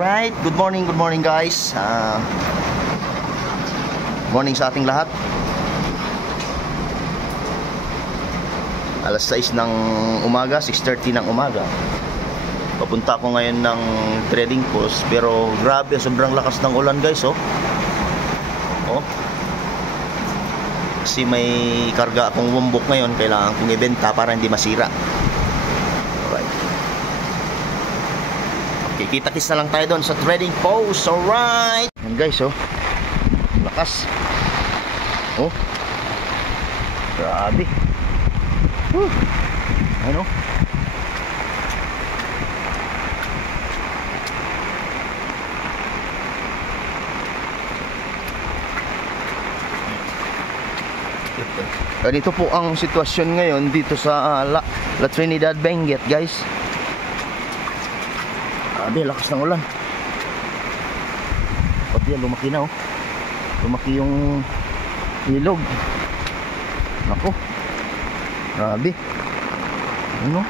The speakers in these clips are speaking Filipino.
Alright, good morning guys. Morning sa ating lahat. Alas 6 ng umaga, 6:30 ng umaga. Papunta ako ngayon ng trading post, pero grabe, sobrang lakas ng ulan guys, oh. Oh. Kasi may karga akong wumbok ngayon, kailangan kong ibenta para hindi masira. Alright. Okay, kita-kits na lang tayo doon sa trading post. Alright. Yan guys, oh. Lakas. Oh. Grabe. Ano? Ganito po ang sitwasyon ngayon dito sa La Trinidad Benguet, guys. Grabe, lakas ng ulan. Pati yan, lumaki na, oh. Lumaki yung ilog. Nako. Grabe. Ano?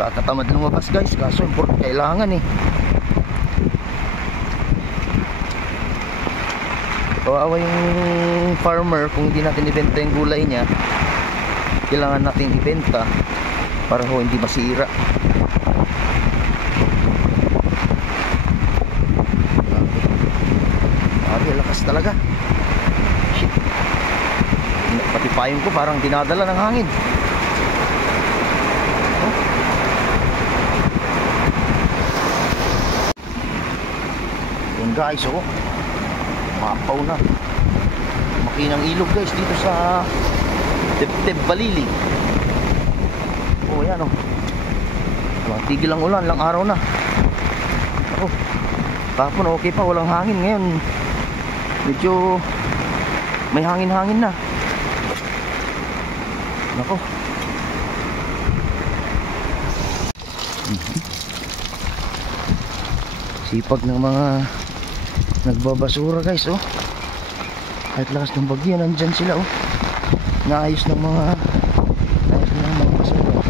Kakatamad lumabas guys, kaso kailangan eh. Kawawa yung farmer kung hindi natin ibenta yung gulay niya. Kailangan natin ibenta para ho hindi masira. Grabe, lakas talaga. Shit. Pati payong ko parang dinadala ng hangin. Oh. Yun guys, oh. Mapaw na. Makinang ilog guys dito sa Tebteb, Balili. Oh, yan, oh. Walang tigil ang ulan, lang araw na. Oh. Tapon okay pa, walang hangin. Ngayon medyo may hangin-hangin na. Nako. Sipag ng mga nagbabasura guys, oh. Kahit lakas ng bagyo, nandyan sila, oh. Naayos ng mga basura.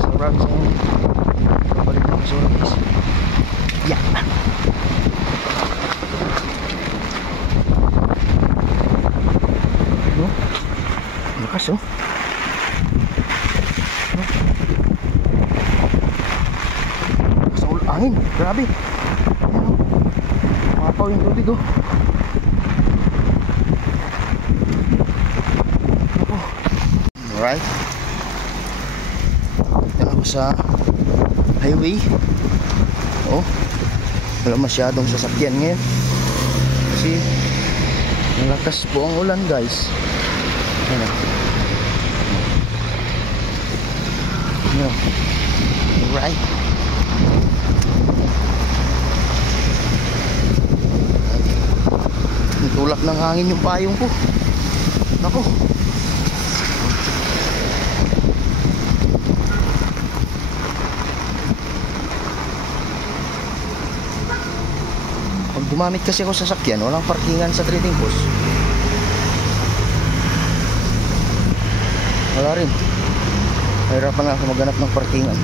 Sarap sa kapalit ng basura guys. Yeah. Lakas, oh. Lakas ang angin, grabe. Ayan, oh. Mapaw yung tubig, oh. Alright. Ito na ako sa highway. Oh, wala masyadong sasakyan ngayon kasi malakas po ang ulan guys. Ayan, oh. Alright. Nagtulak ng hangin yung payong ko. Nako. Pag gumamit kasi ako sa sasakyan, walang parkingan sa trading post. Wala rin. Hirapan nga ako maghanap ng parkingan.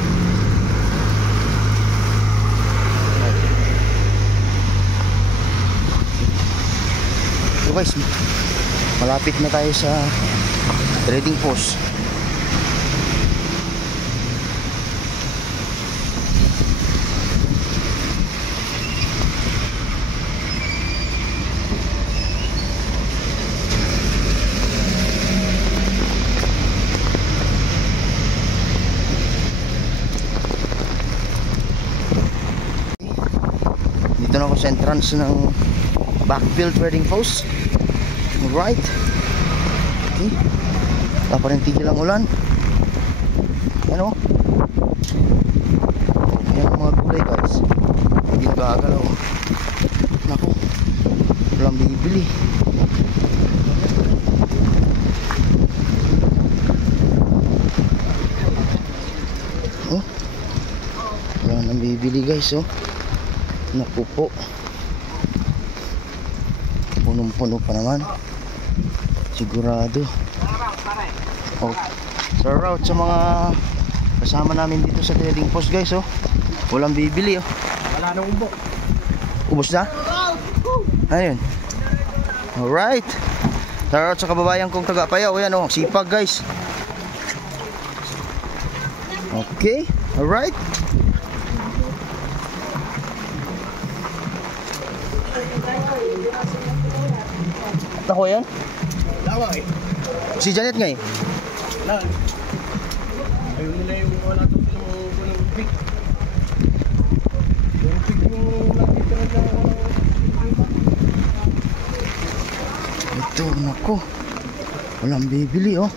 So guys, malapit na tayo sa trading post. Dito na ako sa entrance ng Backfield Trading Post. Alright. Okay. Wala pa rin tigil ang ulan. Ano? Ayan ang mga gulay guys. Hindi nagagalaw. Naku, walang bibili. Oh, wala nang bibili guys, oh. Naku po. Punong-puno pa naman. Sigurado. Oh, shout out sa mga kasama namin dito sa trading post guys, oh. Walang bibili, oh. Wala nang umbok. Ubos na? Ayun. Alright. Shout out sa kababayan kong taga Payaw. Ayan, oh, sipag guys. Okay, alright. Ako yan? Lawa eh. Si Janet nga eh. Wala. Ayun nila yung wala to sa walang big. Yung big yung nakita na Ito, nako. Walang bibili, oh.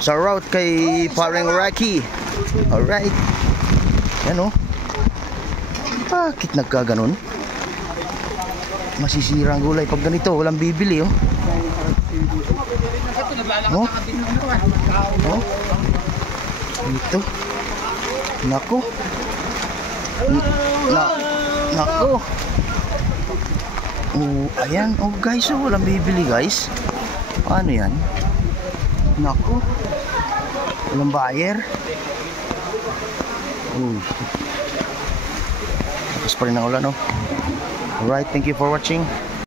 Sa route kay Pareng Rocky. Alright. Yan, oh. Bakit nagkaganon? Masisira ang gulay pag ganito. Walang bibili, oh. Oh. Oh. Ito. Nako. Nako. Oh, ayan. Oh, guys, oh, walang bibili, guys. Paano yan? Nako. Walang buyer. Oh. Tapos pa rin ang ulan, oh. Alright, thank you for watching.